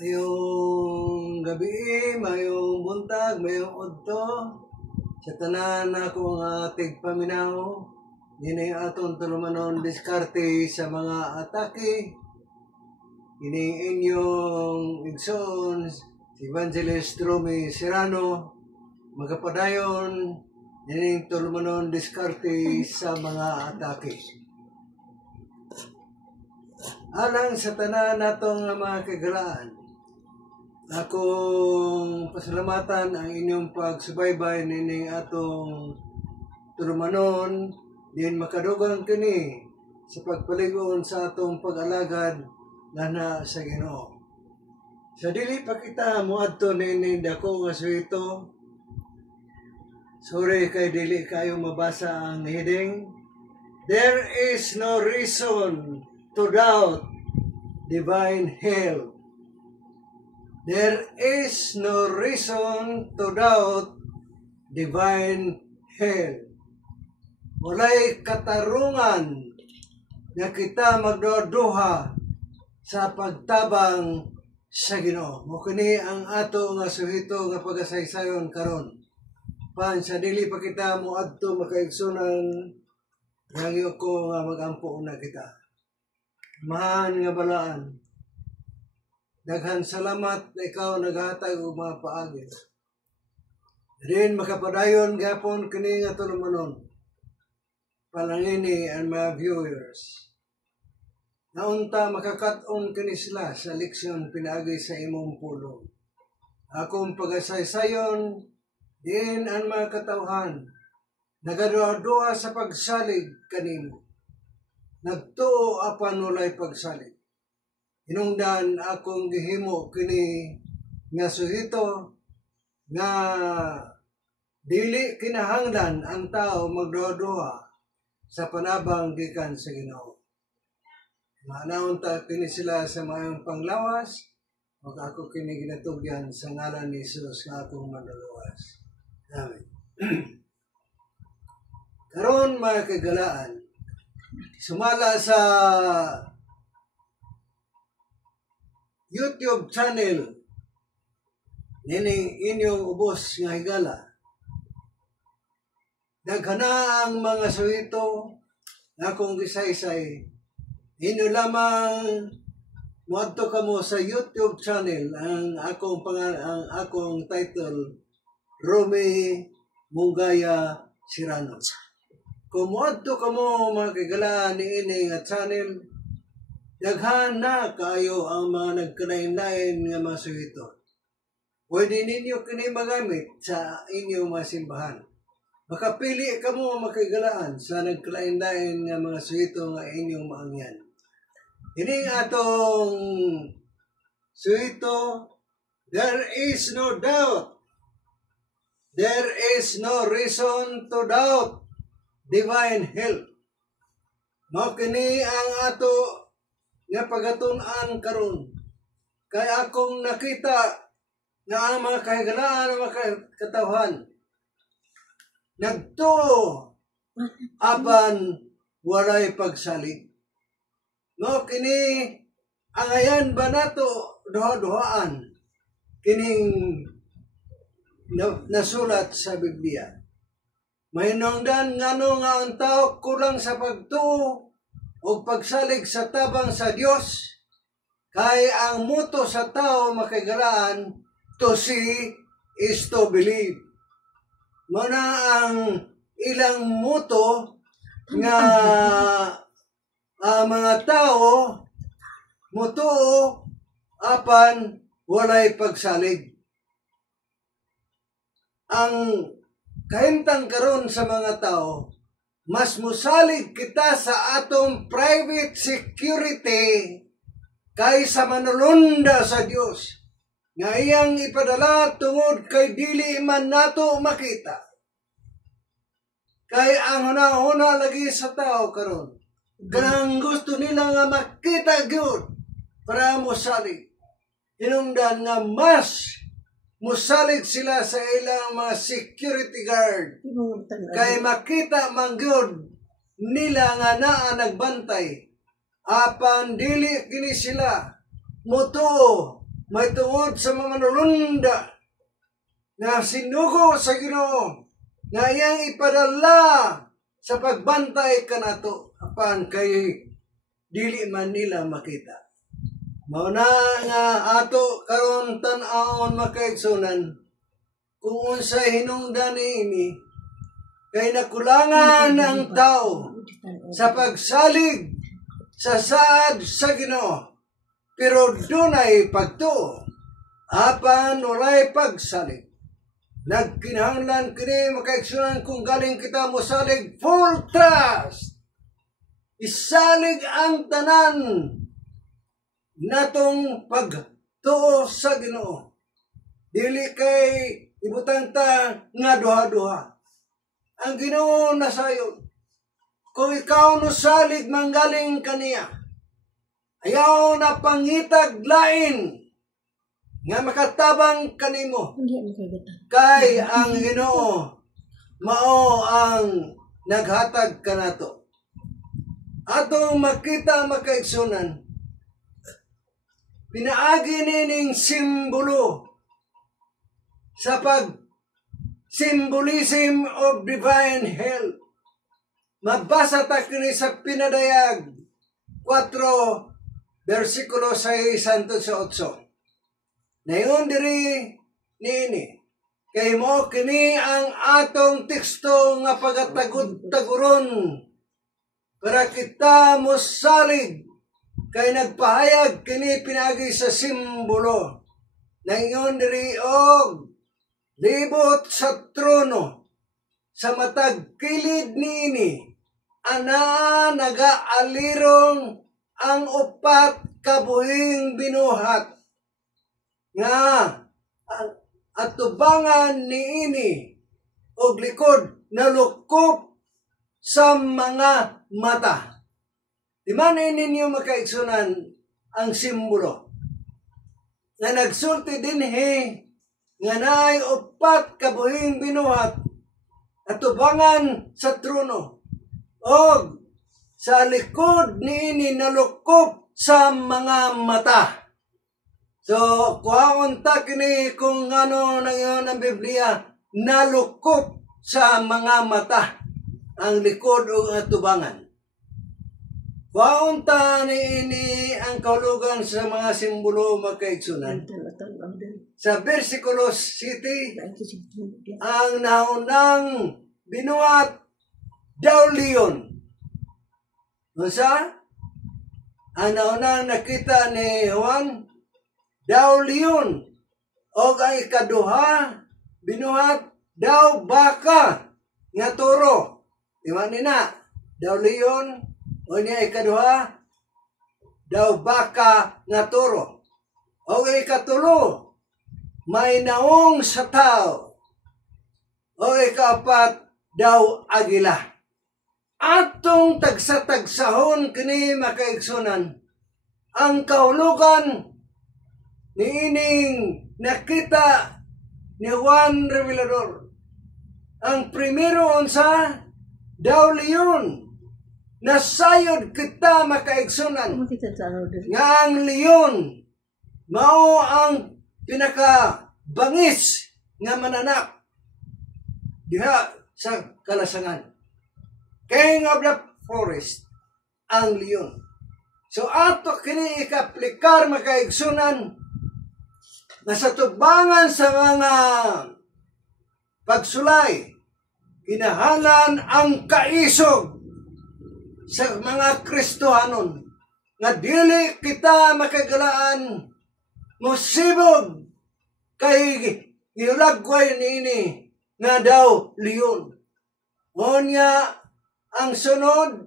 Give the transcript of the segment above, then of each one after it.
Mayong gabi, mayong buntag, mayong udto sa tanan ako nga tigpaminaw. Ini atong tulumanon diskarte sa mga atake. Ini inyong igsoon si Evangelist Romy Serrano. Magapadayon ini tulumanon diskarte sa mga atake. Alang sa tanan natong mga kagalaan, akong pasalamatan ang inyong pagsubaybay nining atong tulumanon din makadugang kini sa pagpaligon sa atong pag-alagad na sa Ginoo. Sa dili pa kita moadto nining dako nga suwito. Sorry kay dili kayo mabasa ang heading. There is no reason to doubt divine help. There is no reason to doubt divine help. Walay katarungan na kita magduduha sa pagtabang sa Ginoo. Mukini ang ato nga suhito nga pagasaysayon karon. Pan sa dili pa kita moadto makaigsunan ngayong ko nga magampo na kita. Mahan nga balaan. Daghan salamat na ikaw naghatag og mga paagi. Rin makapadayon gapon kini nga tulumanon. Palangini ang mga viewers. Naunta makakat-on kini sila sa leksyon pinaagi sa imong pulong. Akong pagasaysayon din ang mga katawhan. Nagaduha-duha sa pagsalig kanimo. Nagtuo apan walay pagsalig. Hinungdan akong gihimo kini nga suhito nga dili kinahanglan ang tao magduha-duha sa panabang gikan sa Ginoo. Manawon ta kini sila sa mayong panglawas, ug ako kini ginatugyan sa ngalan ni Jesus nga akong manluwas. Amen. Karon mga kagalaan, sumala sa YouTube channel nining inyong ubos nga higala. Daghana ang mga suhito na akong gisaysay. Inyo lamang moadto kamo sa YouTube channel ang akong title Romy Mungaya Serrano. Kung moadto kamo mga kagalaan niini nga channel, daghan na kayo ang mga nagkalain-lain nga mga suhito. Pwede ninyo kini magamit sa inyong mga simbahan. Makapili ka mo makagalaan sa nagkalain-lain nga mga suhito nga inyong maangyan. Ini atong suhito, there is no doubt. There is no reason to doubt divine help. Mao kini ang ato nga pagatun-an karon. Kay akong nakita na ang mga kahagalaan, ang mga katawhan, nagtuo apan walay pagsalig. No, kini ang ayan ba nato duha-duhaan kining nasulat sa Biblia. Mahinungdan ngano nga ang tao kulang sa pagtuo o pagsalig sa tabang sa Dios, kay ang muto sa tao makagalaan, to see is to believe. Muna ang ilang muto nga ang mga tao mutuo apan walay pagsalig. Ang kahimtang karon sa mga tao, mas musalig kita sa atong private security kaysa manulunda sa Dios nga iyang ipadala tungod kay dili man nato makita. Kay ang hunahuna lagi sa tao karon, kanang gusto nila nga makita gyud para musalig. Hinungdan nga mas musalig sila sa ilang mga security guard. Kay makita man gyud nila nga naa nagbantay. Apan dili kini sila mutuo may tungod sa mga manulunda na sinugo sa Ginoo na iyang ipadala sa pagbantay kanato apan kay dili man nila makita. Mauna nga ato karon tan-awon makaigsunan kung unsay hinungdan niini kay nakulangan ang tao sa pagsalig sa saad sa Ginoo, pero dunay pagtuo apan walay pagsalig. Nagkinahanglan kini makaigsunan kung galing kita mosalig full trust. Isalig ang tanan natong pagtuo sa Ginoo. Dili kay ibutang ta nga duha-duha. Ang Ginoo nasayon. Kung ikaw no salig manggaling kaniya, ayaw na pangitag lain nga makatabang kanimo. Kay ang Ginoo mao ang naghatag kanato. Atong makita makaigsunan, pinaagi nining simbolo sa symbolism of divine health. Mabasa ta kini sa Pinadayag 4 versikulo 6 hangtod sa 8. Nayon diri niini kay mo kini ang atong teksto nga pagatagud-taguron para kita mosalig kay nagpahayag kini pinagi sa simbolo. Nayon diri og libot sa trono sa matag kilid niini ana nagaalirong ang upat kabuhing binuhat nga atubangan niini og likod nalukop sa mga mata. Di man ninyo makaigsunan ang simbolo nga nagsulti dinhi nga naay upat kabuhing binuhat atubangan sa trono og sa likod niini nalukop sa mga mata. So, kuhaon ta kini kung ano nangyon ang Biblia, nalukop sa mga mata ang likod o atubangan. Kuhaon ta niini ang kahulugan sa mga simbolo makaigsunan. Sa versikulo 7, ang naunang binuhat daw leon. Unsa? Ang naunang nakita ni Juan daw leon. O ang ikaduha binuhat daw baka nga toro. Iman nina daw leon o niya ikaduha daw baka nga toro. O ang ikatulo may naong sa tao. O ikapat daw agila. Atong tagsa-tagsahon kini makaigsunan ang kahulugan niining nakita ni Juan Revelador. Ang primero unsa daw leon. Nasayod kita makaigsunan nga ang leon mao ang pinaka bangis nga mananak diha sa kalasangan. King of the forest ang leon. So ato kini ikaplikar makaigsunan na sa tubangan sa mga pagsulay kinahanglan ang kaisog sa mga Kristohanon nga dili kita makagalaan musibog kay gilagway niini nga daw leon. Onya ang sunod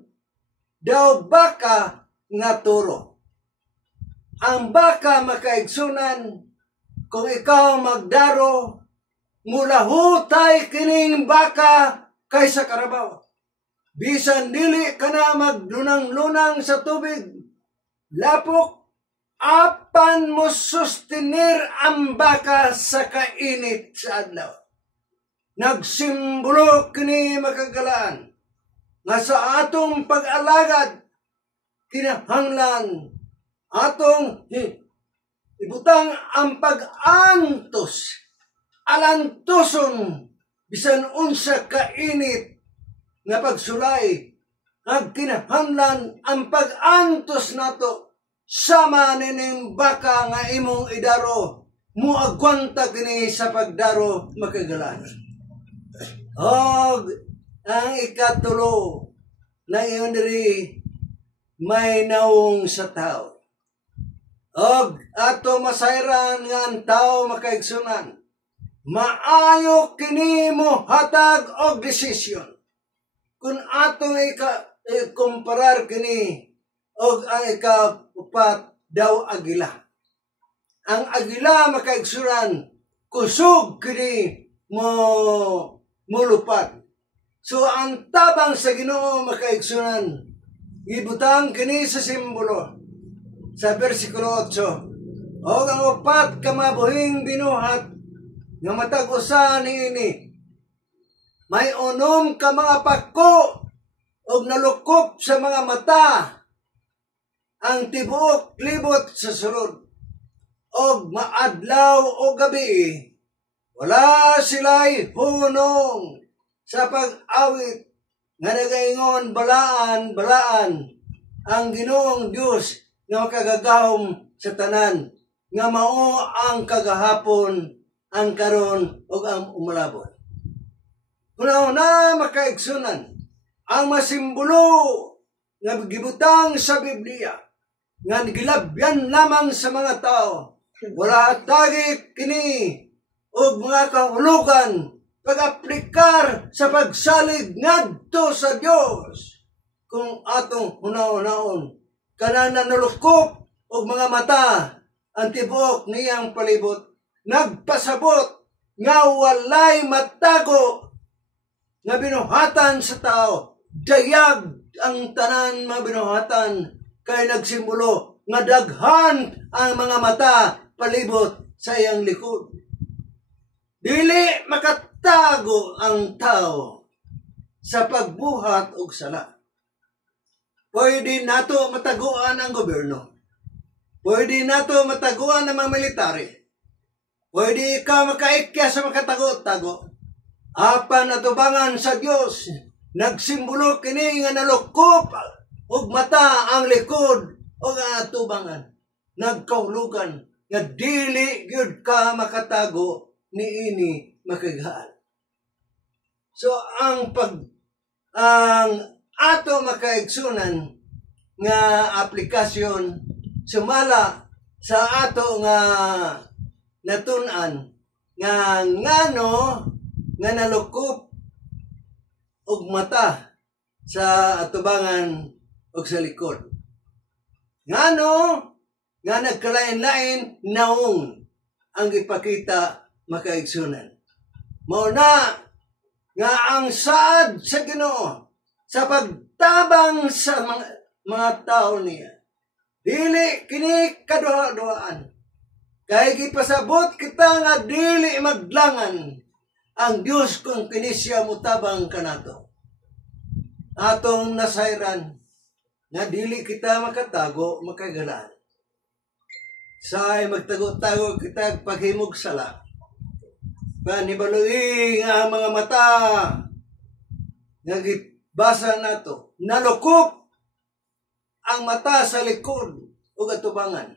daw baka nga toro. Ang baka makaigsunan kung ikaw magdaro mula hutay kining baka kaysa karabaw. Bisan dili ka na maglunang-lunang sa tubig, lapok, apan mo sustenir ang baka sa kainit sa adlaw. Nagsimbolo kini makagalaan nga sa atong pag-alagad kinahanglan atong ibutang ang pag-antos, alantoson, bisan unsa kainit nga pagsulay, ang kinahanglan ang pag-antos nato, sama nining baka nga imong idaro, muagwanta kini sa pagdaro makagalan. Og ang ikatulo na iyon diri may naong sa tao. Og ato masayran nga ang tao makaigsunan. Maayo kini mo hatag og desisyon. Kung atong kumparar kini og ang ika-upat daw agila. Ang agila makaigsunan kusog kini mo mulupat. So ang tabang sa Ginoo makaigsunan ibutang kini sa simbolo sa bersikulo 8. O ang upat ka mabuhing binuhat nga matag usa niini may unom ka mga pako og nalukop sa mga mata ang tibuok libot sa sulod og maadlaw o gabi wala sila'y hunong sa pag-awit nga nagaingon balaan ang Ginoong Dios nga makagagahom sa tanan nga mao ang kagahapon ang karon ug ang umalabot. Una makaigsunan ang masimbolo nga gibutang sa Biblia nga gilabyan lamang sa mga tao. Wala tagi kini og mga kahulugan pag-aplikar sa pagsalig ngadto sa Dios. Kung atong hunaw-hunaon kana nanulukop og mga mata ang tibuok niyang palibot nagpasabot nga walay matago nga binuhatan sa tao. Dayag ang tanan mga binuhatan kay nagsimbolo nga daghan ang mga mata palibot sa iyang likod. Dili makatago ang tao sa pagbuhat og sala. Pwede nato mataguan ang gobyerno. Pwede nato mataguan ang mga military. Pwede ka makaikya sa makatago-tago. Apan atubangan sa Dios, nagsimbolo kini nga nalukop og mata ang likod og atubangan. Nagkahulugan nga dili gyud ka makatago niini makagaan. So ang ato makaigsunan nga aplikasyon sumala sa ato nga natun-an nga ngano nga nalukop og mata sa atubangan og sa likod. Ngano nga nagkalain-lain naong ang ipakita makaigsunan. Mao na nga ang saad sa Ginoo sa pagtabang sa mga tao niya. Dili kini kaduha-duhaan. Kay gipasabot kita nga dili maglangan ang Dios kung kini siya mutabang kanato. Atong nasayran nga dili kita makatago makagalaan. Say magtago-tago kita paghimog sala. Panibaloy nga mga mata nga gibasa nato. Nalukop ang mata sa likod ug atubangan.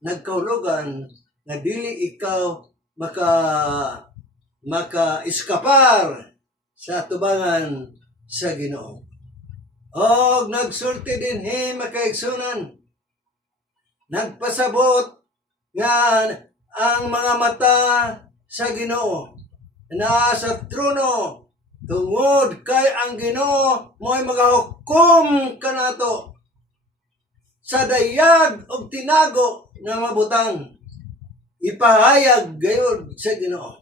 Nagkahulugan na dili ikaw maka-iskapar sa atubangan sa Ginoo. Og nagsulti dinhi makaigsunan. Nagpasabot nga ang mga mata sa Ginoo na sa trono tungod kay ang Ginoo mo'y magahukom kanato sa dayag og tinago na mabutang ipahayag gayud sa Ginoo.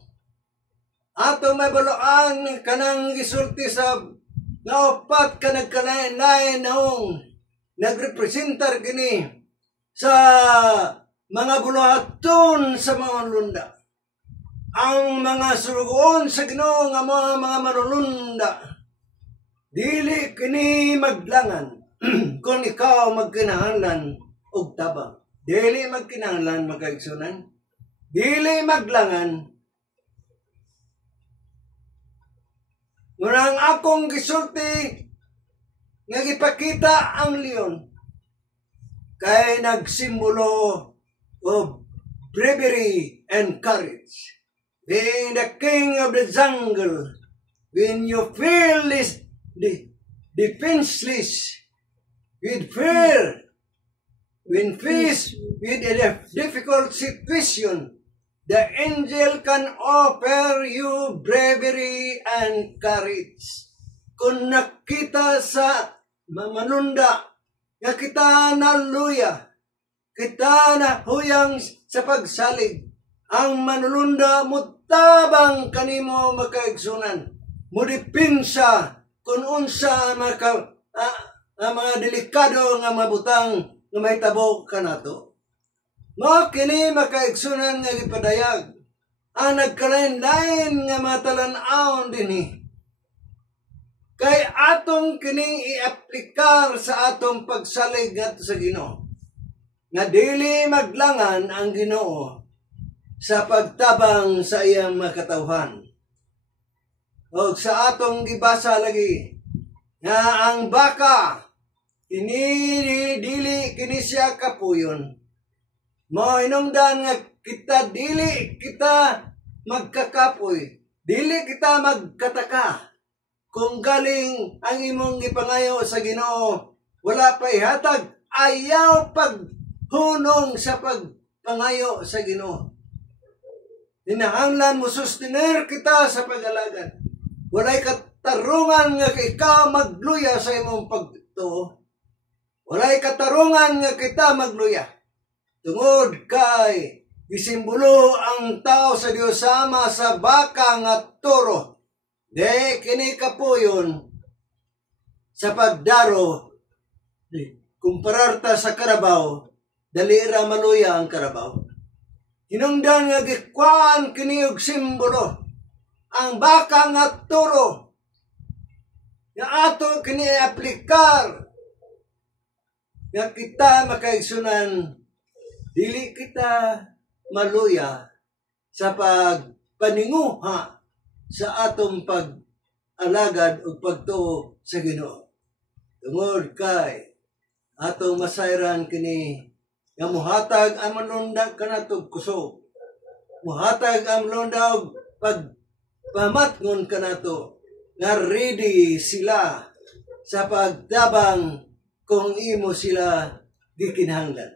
Ato may baluan kanang gisulti sa nga upat ka nagkalain-lain naong nagrepresentar kini sa mga buluhaton sa mga lunda. Ang mga surugon sa Ginoo nga mga manulunda dili kini maglangan kung ikaw magkinahanglan og tabang. dili magkinahanglan makaigsunan, dili maglangan. Ngunang akong gisulti nga gipakita ang leon kay nagsimbolo of bravery and courage. Being the king of the jungle, when you feel this defenseless, with fear, when faced with a difficult situation, the angel can offer you bravery and courage. Kung nakita sa manunda, nga kita naluya, kita na huyang sa pagsalig, ang manulunda mutabang kanimo makaigsunan, mudipinsa kung unsa mga delikado nga mabutang nga may tabo kanato. Nga kini makaigsunan nga gipadayag, ang nagkalain-lain nga matalan-aon dinhi. Kay atong kining i-aplikar sa atong pagsalig ngadto sa Ginoo. Nga dili maglangan ang Ginoo sa pagtabang sa iyang makatawhan. O sa atong gibasa lagi, nga ang baka, dili kini siya kapuyon. Mo hinungdan nga kita dili kita magkakapoy, dili kita magkataka. Kung galing ang imong gipangayo sa Ginoo, wala pa'y hatag, ayaw paghunong sa pagpangayo sa Ginoo. Hinahanglan mo sustenir kita sa pag-alagad. Walay katarungan nga ikaw magluya sa imong pagtuo. Walay katarungan nga kita magluya. Tungod kay gisimbolo ang tao sa Dios sama sa baka nga toro. De kini kapuyon sa pagdaro kumparar ta sa karabaw, dali ra maluya ang karabaw. Hinungdan nga gikwaan kini og simbolo ang baka nga toro nga ato kini aplikar nga kita makaigsunan, dili kita maluya sa pagpaninguha sa atong pag-alagad o pagtuo sa Ginoo. Tungod kay atong masayran kini nga muhatag ang manunda kanatog kusog. Muhatag ang manunda og pagpamatngon kanato nga ready sila sa pagtabang kung imo sila gikinahanglan.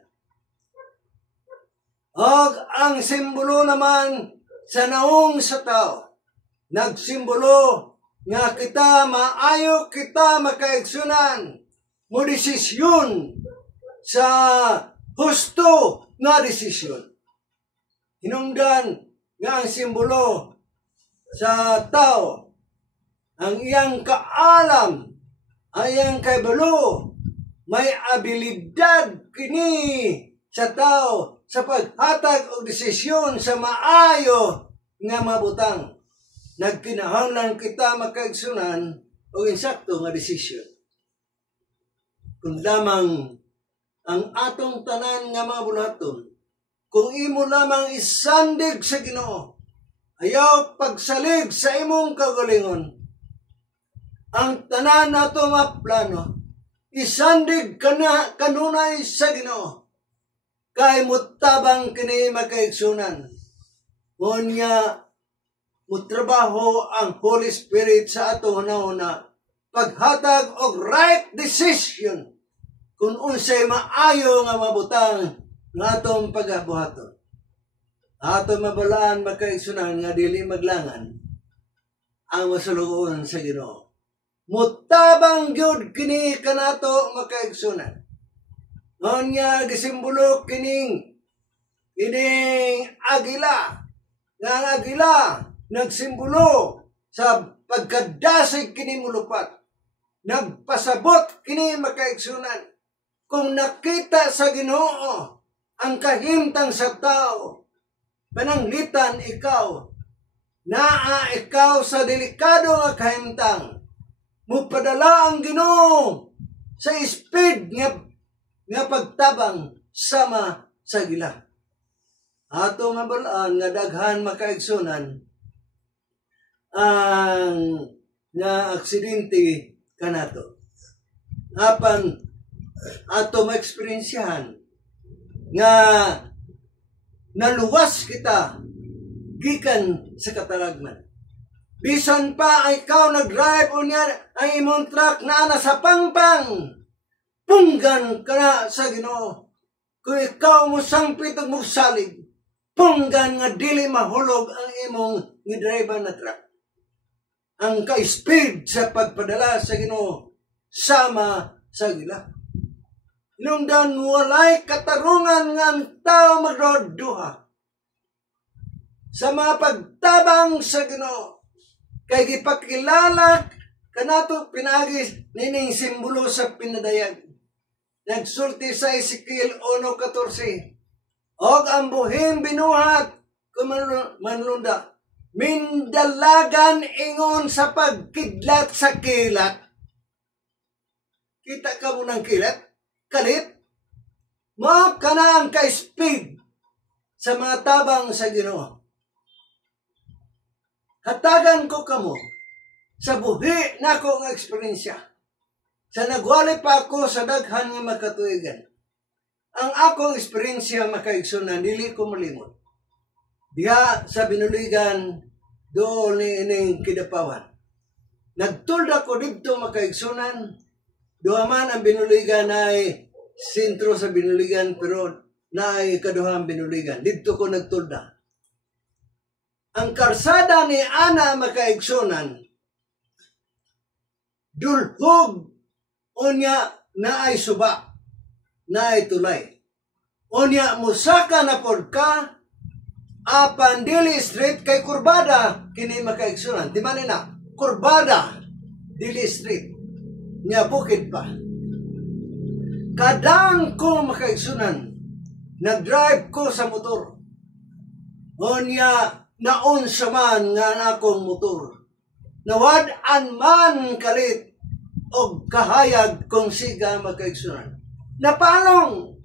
Og ang simbolo naman sa naong sa tao, nagsimbolo nga kita maayo kita makaigsunan mo desisyon sa husto nga desisyon. Hinungdan nga ang simbolo sa tao, ang iyang kaalam, ang iyang kabalo, may abilidad kini sa tao sa paghatag og desisyon sa maayo nga mabutang. Nagkinahanglan kita makaigsunan og insakto nga desisyon. Kung lamang ang atong tanan nga mga bulaton, kung imo lamang isandig sa Ginoo, ayaw pagsalig sa imong kagalingon, ang tanan nato maplano, isandig kanunay sa Ginoo, kay mutabang kini makaigsunan. Unya mutrabaho ang Holy Spirit sa ato hunahuna paghatag og right decision kung unsay maayo nga mabutang nga atong pagabuhaton. Ato mabalaan makaigsunan nga dili maglangan ang masulugon sa Ginoo. Mutabang gyud kini kanato makaigsunan. Ngonya gisimbolo kining agila. Nga ang agila nagsimbolo sa pagkadasig kini mulupat. Nagpasabot kini makaigsunan. Kung nakita sa Ginoo ang kahimtang sa tao, pananglitan ikaw, naa ikaw sa delikado nga kahimtang, mupadala ang Ginoo sa speed nga pagtabang sama sa gila. Ato mabalaan nga daghan makaigsunan ang nga aksidente kanato. Apan ato maeksperiensyahan nga naluwas kita gikan sa katalagman. Bisan pa ikaw nag-drive unya ang imong truck na sa pangpang, punggan ka na sa Ginoo. Kung ikaw mo sangpit ug mo salig, punggan nga dili mahulog ang imong gidrive na truck. Ang ka-speed sa pagpadala sa Ginoo sama sa gila. Nungdan walay katarungan nga ang tao magduha sa mga pagtabang sa Ginoo. Kay gipakilala kanato pinagi nining simbolo sa pinadayag. Nagsulti sa Ezekiel 1:14. Og ang buhing binuhat kumanlunda, mindalagan ingon sa pagkidlat sa kilat. Kita ka mo ng kilat? Kalit? Mo ka na ang ka-speed sa mga tabang sa Ginoo. Hatagan ko kamo sa buhi na akong eksperyensya. Sa nagwali pa ako sa daghan nga makatuigan. Ang akong eksperyensya makaigsunan, dili ko malimot. Diha sa Binuligan, doon ni ining Kidapawan. Nagtulda ko dito makaigsunan. Duha man ang Binuligan ay sentro sa Binuligan, pero na ay kaduhang Binuligan. Dito ko nagtulda. Ang karsada ni Ana makaigsunan, dulhog unya na ay suba, na ay tulay. Unya musaka na pod ka, apan dili street kay kurbada, kini makaigsunan. Di man na, kurbada, dili street. Nya bukid pa. Kadang ko makaigsunan, nag-drive ko sa motor. Unya, naunsa man nga akong motor. Nawad-an man kalit og kahayag kung siga makaigsunan. Napalong!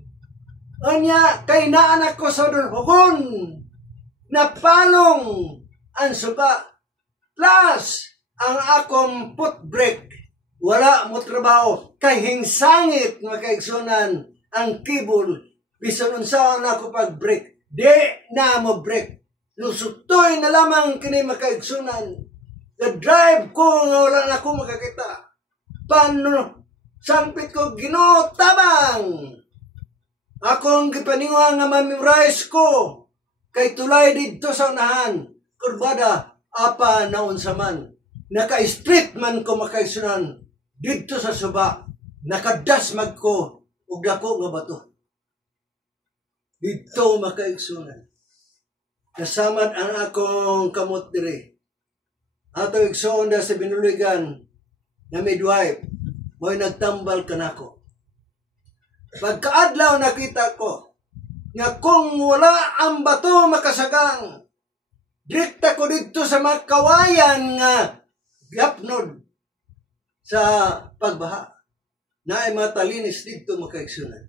Anya, kay naanak ko sa dulhugon. Napalong ang suba. Plus, ang akong foot brake. Wala mo trabaho. Kay hingsangit makaigsunan ang kibol. Bisan unsaon ako pag-brake. Di na mo brake. Lusutoy na lamang kini makaigsunan. Na-drive ko nga wala na ako makakita. Paano? Sampit ko Ginoo tabang. Akong gipaninguha nga ma-memorize ko. Kay tulay dito sa unahan. Kurbada, apa naunsa man. Naka-street man ko makaigsunan. Dito sa suba. Nakadasmag ko. Ug dako nga bato. Dito makaigsunan. Nasamad ang akong kamot diri. Ato igsoon da sa Binuligan na midwife, mo'y nagtambal kanako. Pagkaadlaw nakita ko nga kung wala ang bato makasagang, direkta ko dito sa mga kawayan nga gapnod sa pagbaha na ay matalinis dito makaigsunan.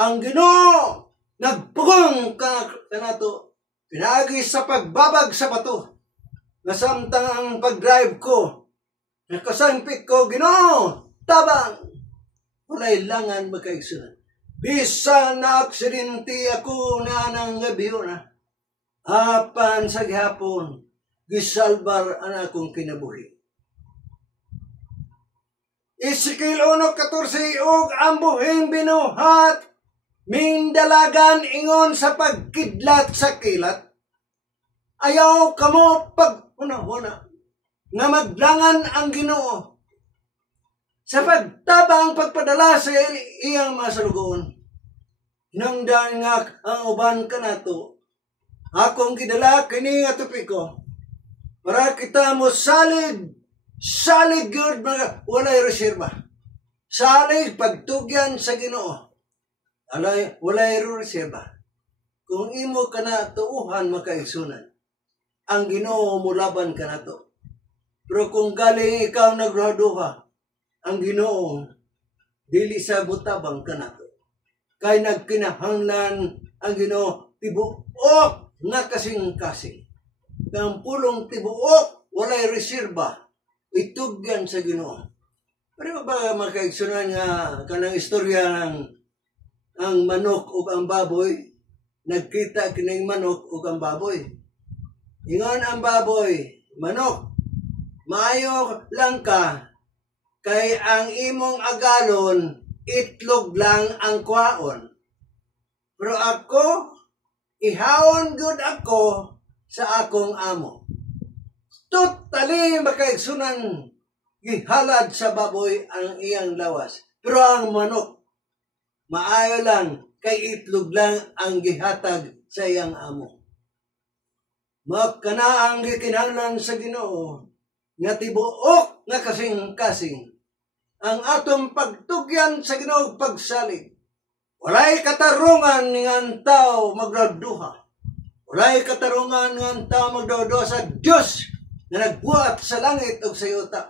Ang Ginoo nagpugong kanato. Pinagi sa pagbabag sa bato. Nasamtang ang pag-drive ko. Nakasampit ko, Ginoo, tabang. Walay langan makaigsunan. Bisan na aksidente ako na ng gabi na. Apan sa gihapon, gisalbar ang akong kinabuhi. Ezekiel 1:14, og ang buhing binuhat, mindalagan ingon sa pagkidlat sa kilat. Ayaw kamo pag-una-una nga maglangan ang Ginoo sa pagtabang pagpadala sa iyang mga salugoon. Hinungdan nga ang uban kanato, akong gidala kini nga topiko para kita mo salig good mga walay reserba. Salig pagtugyan sa Ginoo. Walay reserba. Kung imo ka na tuuhan makaigsunan, ang Ginoo mo laban ka na to. Pero kung galing ikaw nagduha, ang Ginoo dili sa butabang ka na to. kay nagkinahanglan ang Ginoo tibuok nga kasing-kasing. Ang pulong tibuok walay reserba itugyan sa Ginoo. Pero ba makaigsunan nga kanang istorya ng ang manok ug ang baboy, nagkita kining manok ug ang baboy. Ingon ang baboy, manok, maayo lang ka, kay ang imong agalon, itlog lang ang kwaon. Pero ako, ihawon good ako sa akong amo. Totally makaigsunan gihalad sa baboy ang iyang lawas. Pero ang manok, maayo lang, kay itlog lang ang gihatag sa iyang amo. Makana ang gikinahanglan sa Ginoo nga tibuok nga kasing-kasing ang atong pagtugyan sa Ginoo pagsalig. Walay katarungan nga ang tao magduha. Walay katarungan nga ang tao magduha sa Dios na nagbuhat sa langit ug sa yuta.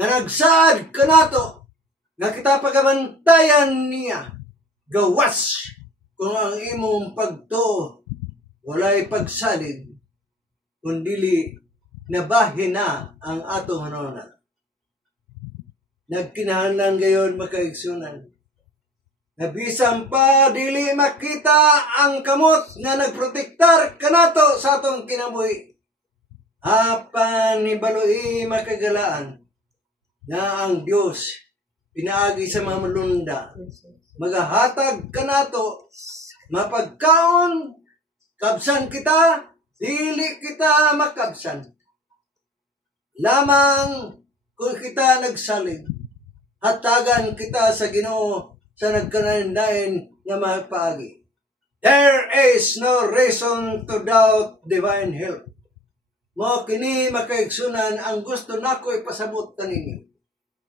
Na nagsaad kanato nga kita pagabantayan niya. Gawas kung ang imong pagtuo walay pagsalig kundili nabahin na ang atong hanona. Nagkinahanglan gayon makaigsunan. Nabisan pa dili makita ang kamot nga nagprotektar kanato sa atong kinabuhi. Apan ni baloi makagalaan na ang Dios pinaagi sa mga malunda. Magahatag kanato mapagkaon kabsan kita dili kita makabsan. Lamang kung kita nagsalig, hatagan kita sa Ginoo sa nagkanandain nga magpaagi. There is no reason to doubt divine help. Mo kini makaigsunan ang gusto nako ipasabot kanini.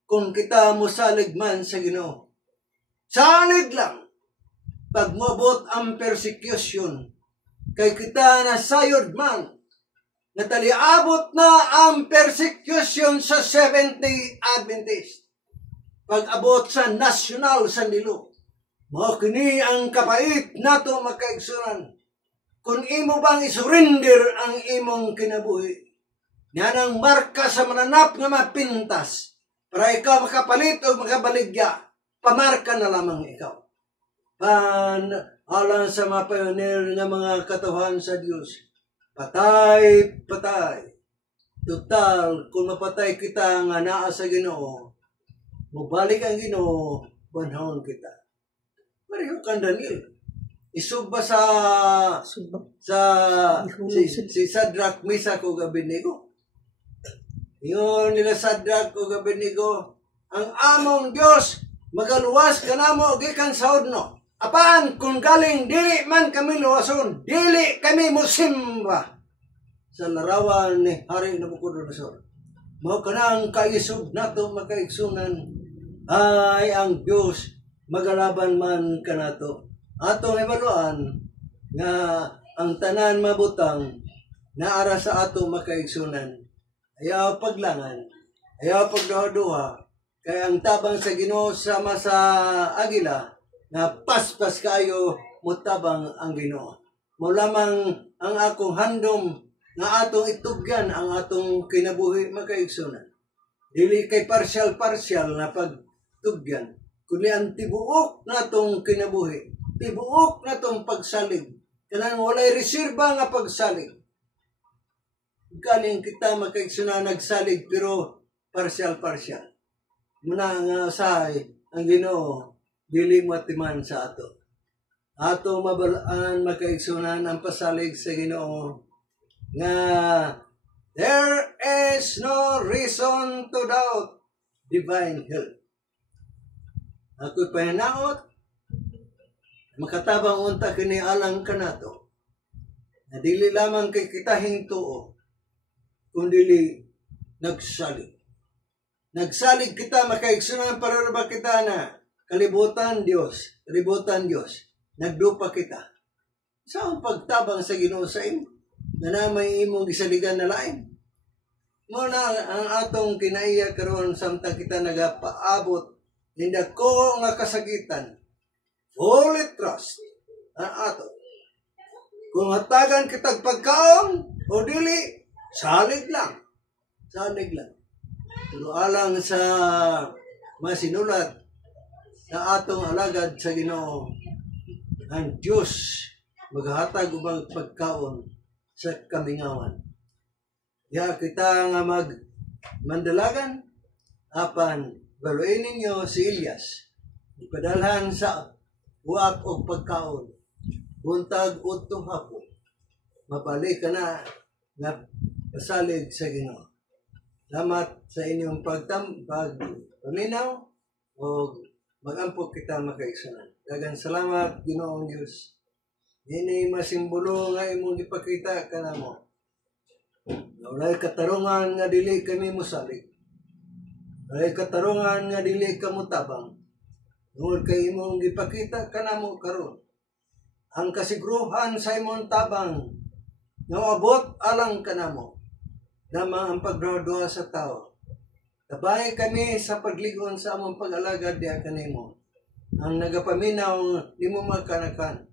Kung kita mosalig man sa Ginoo, salig lang pag moabot ang persecution. Kay kita nasayod man, nataliabot na ang persecution sa Seventh-day Adventist. Pag-abot sa nasyonal sa nilo, mo kini ang kapait nato makaigsunan. Kung imo bang isurrender ang imong kinabuhi, nang marka sa mananap nga mapintas, para ikaw makapalit o makabaligya, pamarka na lamang ikaw. Alang sa mga pioneer nga mga katuhan sa Diyos, patay. Total, kung mapatay kita nga naa sa Ginoo, mabalik ang Ginoo, banhon kita. Pareho kang Daniel. Isugba si Shadrach, Meshach ug Abednego. Ingon nila Shadrach ug Abednego, ang among Dios magaluwas kanamo gikan sa hodno. Apaan kung galing dili man kami luwason, dili kami musimba sa larawan ni Hari Nabucodonosor. Mao kanang kaisog nato makaigsunan ay ang Dios magalaban man kanato. Atong ibaluan nga ang tanan mabutang naara sa ato makaigsunan. Ayaw paglangan, ayaw pagduha-duha, kay ang tabang sa Ginoo sama sa agila na paspas kayo mutabang ang Ginoo. Mo lamang ang akong handom nga atong itugyan ang atong kinabuhi makaigsunan. Dili kay partial na pagtugyan, kundi ang tibuok natong kinabuhi, tibuok natong pagsalig. Kanang walay reserba nga pagsalig. Galing kita makaigsunan nagsalig pero partial. Muna nga usahay ang Ginoo dili matiman sa ato. Ato mabalaan makaigsunan ang pasalig sa Ginoo nga there is no reason to doubt divine help. Ako'y pananaot, makatabang unta kini alang kanato na dili lamang kay kita hingtuo, kundi nagsalig. Nagsalig kita makaigsunan para ba kita na kalibutan Dios. Nagdupa kita. Sa ang pagtabang sa Ginoo sa imo, na namay imong gisaligan na lain. Muna ang atong kinaiya karon samtang kita nagapaabot, hindi ko nga kasagitan. fully trust ang ato. Kung hatagan kitag pagkaon o dili, salig lang. Salig lang. Pero alang sa masinulat na atong alagad sa Ginoo, ang Diyos maghatag ubang pagkaon sa kamingawan. Ya kita nga mandalagan apan baluin ninyo si Elias. Ipadalhan sa uwak o pagkaon. Buntag udto hapon. Mabalik ka na nga pasalig sa Ginoo. Salamat sa inyong pagpaminaw o mag-ampok kita makaisanan. Dagan salamat, Ginoong Diyos. Dini masimbolo nga imong ipakita ka na mo. Walay katarungan nga dili kami musalig. Walay katarungan nga dili ka mutabang. Tungod kay imong ipakita ka na mo karon. Ang kasiguruhan sa imong tabang nga abot alang ka na mo. Lamang ang pagduha sa tao. Tabay kami sa pagligon sa among pag-alagad diha kanimo. Ang nagapaminaw nimo magkanakan.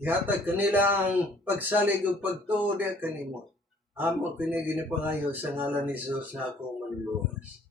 Ihatag kanila ang pagsalig ug pagtuo diha kanimo. Amo kini ginipangayo sa ngalan ni Jesus na akong manluwas.